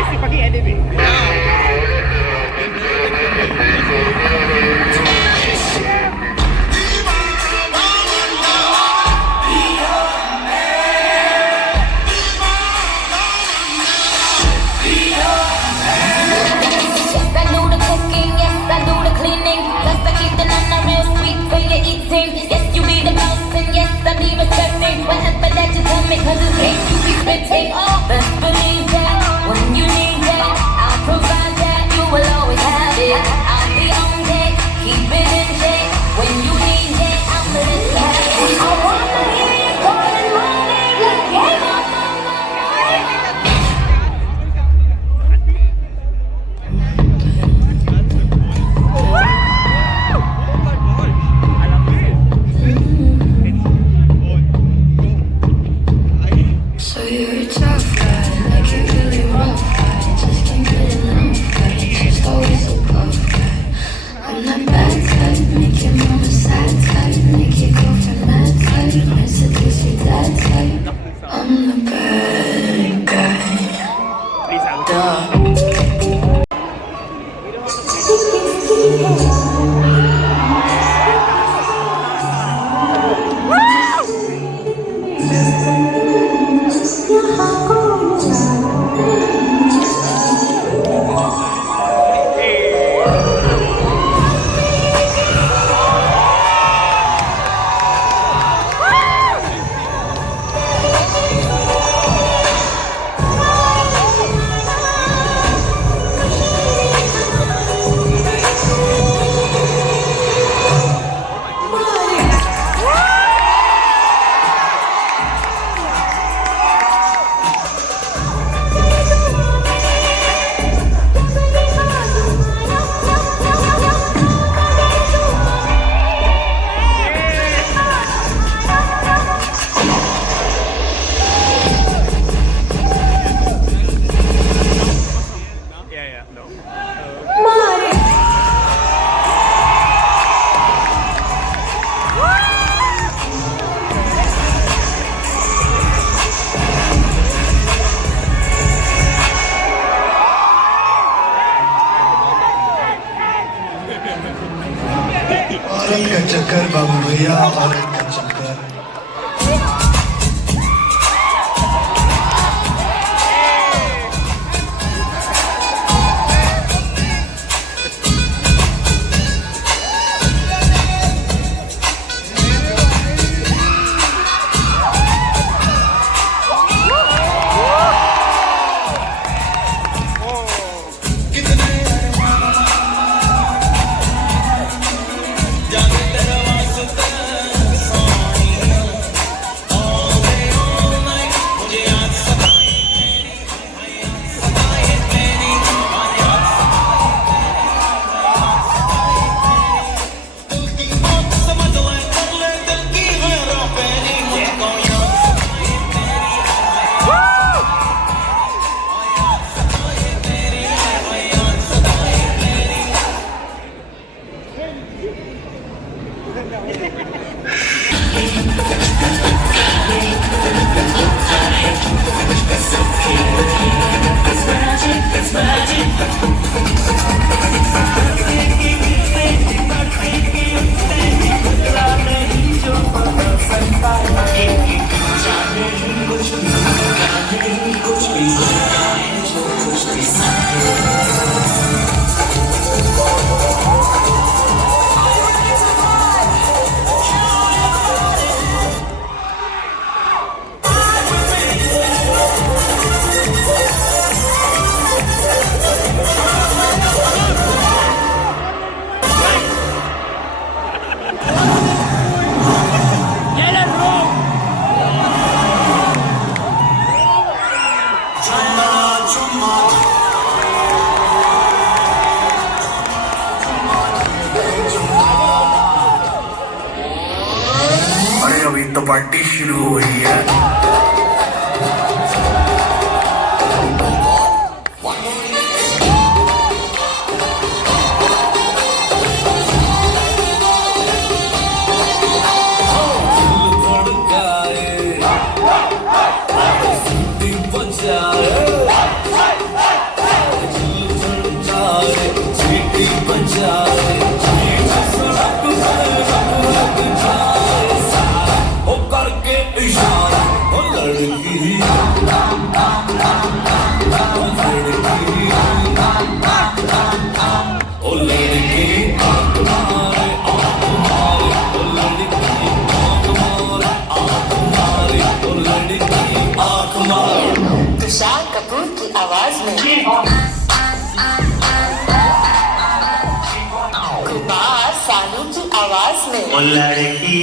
Kasi pag-i-edit eh. Cause it's hate you be spitting off. Best believe that when you need that, I'll provide that. You will always have it. I'll be on deck, keep it in check. When you need that, I'm gonna have it. I wanna hear you calling my name like yeah. So you're a tough guy, like you're really rough guy. Just can't get enough guy, just always a puff guy. I'm that bad type, make your mama sad type, make your girlfriend mad type, might seduce your dad type. I'm the bad guy. Duh. औरत का चक्कर बाबू भैया, औरत का चक्कर। अभी तो party शुरू हो रही है। ओ लड़की